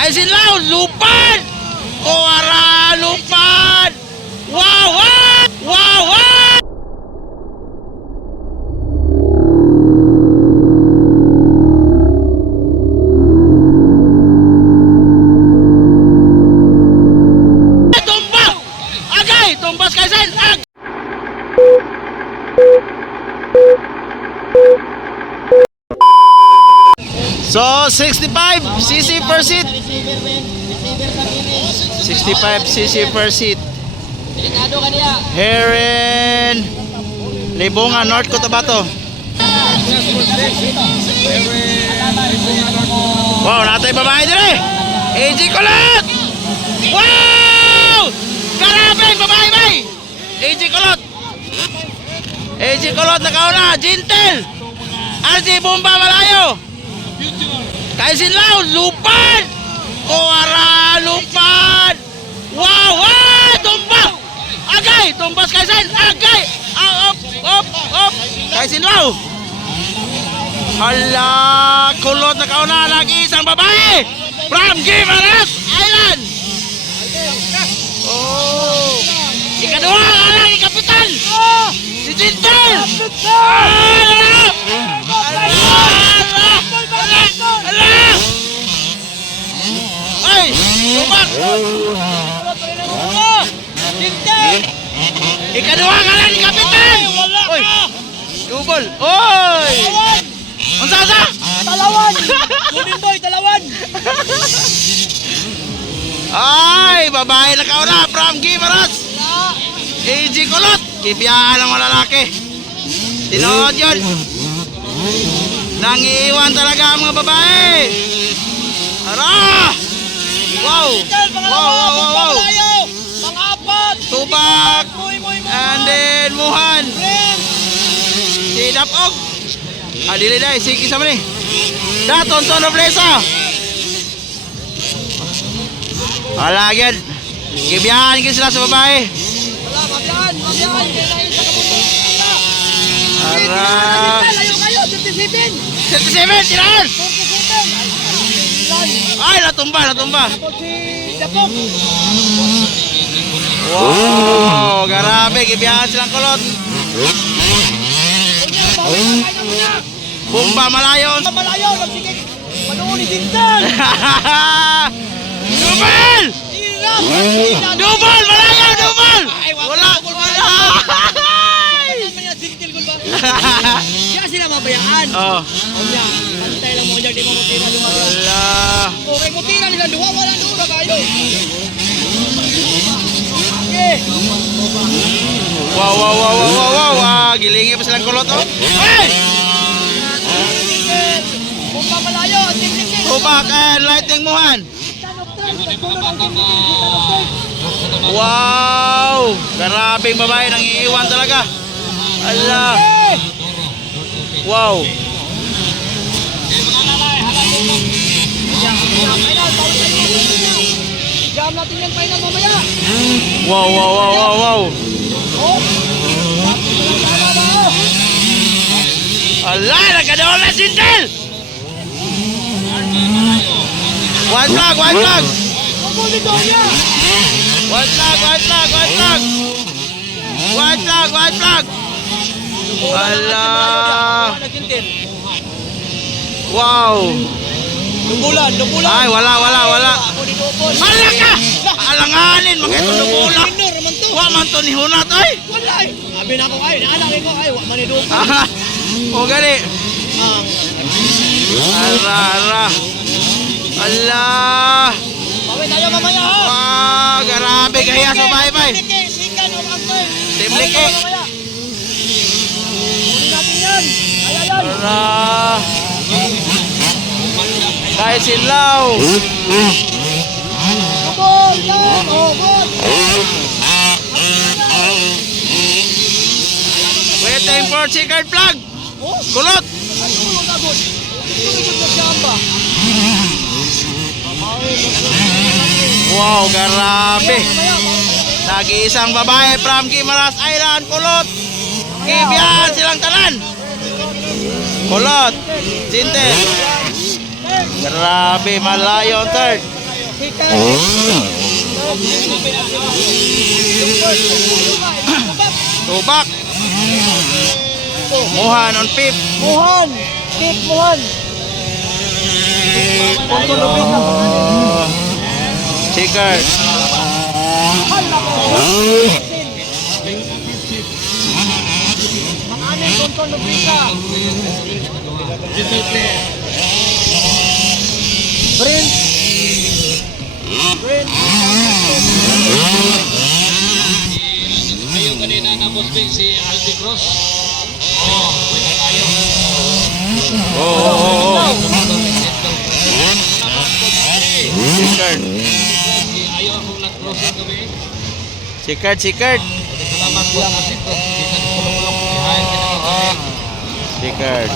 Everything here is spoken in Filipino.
Kaisinlaw, lupad! Kuwara, lupad! Wow, wow! Wow, wow! Tumbas! Agay! Tumbas Kaisin! So, 65cc per seat. 65cc per seat. Here in Libungan, North Cotabato. Wow, natay babae din eh. AJ Kulot! Wow! Grabe, babae bay! AJ Kulot! AJ Kulot nakauna, Jintel! RJ Bomba Malayo! Kaisinlaw, lupad! Kuwara, lupad! Wow, wow! Tumbas! Agay! Tumbas Kaisin! Agay! Op! Kaisinlaw! Hala! Kulot na kauna! Nag-iisang babae! From Gimaras Island! Oh! Ikaduha! Alang kapitan! Si Jintel! Ay! Tumak! Ikaduha ka lang ni Kapitan! Oy! Double! Oy! Ang sasa! Talawan! Kunin boy, talawan! Ay! Babae na kauna from Gimaras! AJ Kulot! Kibiyaan ng mga lalaki! Tinood yun! Nangiiwan talaga ang mga babae! Ara! Wow! Wow! Pang-apat! Tubak! And then Muhan! Si Dapog! Dili day, sige sa mani! Daton, Son of Lesa! Wala agad! Kibiyahan ka sila sa babae! Wala, mabiyaan! Kailangan sa kabutong! Ara! Layo kayo! 37! 37! Tirahan! 37! Ay, natumba! Tapos si Dapog! Wow! Grabe! Kibiyahan silang Kulot! Bomba Malayo! Malayo! Nagsigig! Panoon ni Tintan! Double! Double! Malayo! Double! Wala! Kaya sila mabayaan. Oh. Kaya, antay lang mo dyan, di mo mutira lumabas. Wala! Okay, mutira nila, duwa, wala duwa kayo. Okay. Wow! Gilingi pa silang Kulot, oh! Hey! Kung mamalayo, tingin-tingin. Tubak and Lightning Muhan! Wow! Grabing babae, nangiiwan talaga! Ala! Wow! Jam natin yung final mamaya. Wow! Ala! Nagkadaon na Jintel! One flag! One flag! Ala! Wow! Dubulan. Ay, wala! Ala ka! Alanganin! Mga ito lubula! Wa man to ni Hunat, ay! Wala eh. Sabi na ako kayo, naalangin ko kayo, manidupo. O gani! Ara! Ala! Pawin tayo mamaya ha. Wow! Grabe kaya sa bye-bye! Sikan o Uncle. Team Liki! Kunin natin yan. Ayan. Ara! Kaisinlaw! Bol yan. Bol. Waiting for checkered flag! Kulot! Ay, tulong na good. Tulong na siyamba. Wow, grabe! Nag-iisang babae from Gimaras Island, Kulot! Kibiyahan silang tanan! Kulot! Jintel! Grabe, malayo ang third! Chicken. Tubak. Muhan on pip. Muhan. Keep Muhan. Pagkulubin na mga Chicken. Makanin tonton lubrika. Prince. Prince. Ayun kanina na posting si Aldi Cross. Oh, wala tayo. Oh. Chicken. Ayaw akong nag-crossing kami. Chicken. Salamat po sa sito. Kita ko kulong-kulong. Ay, Chicken.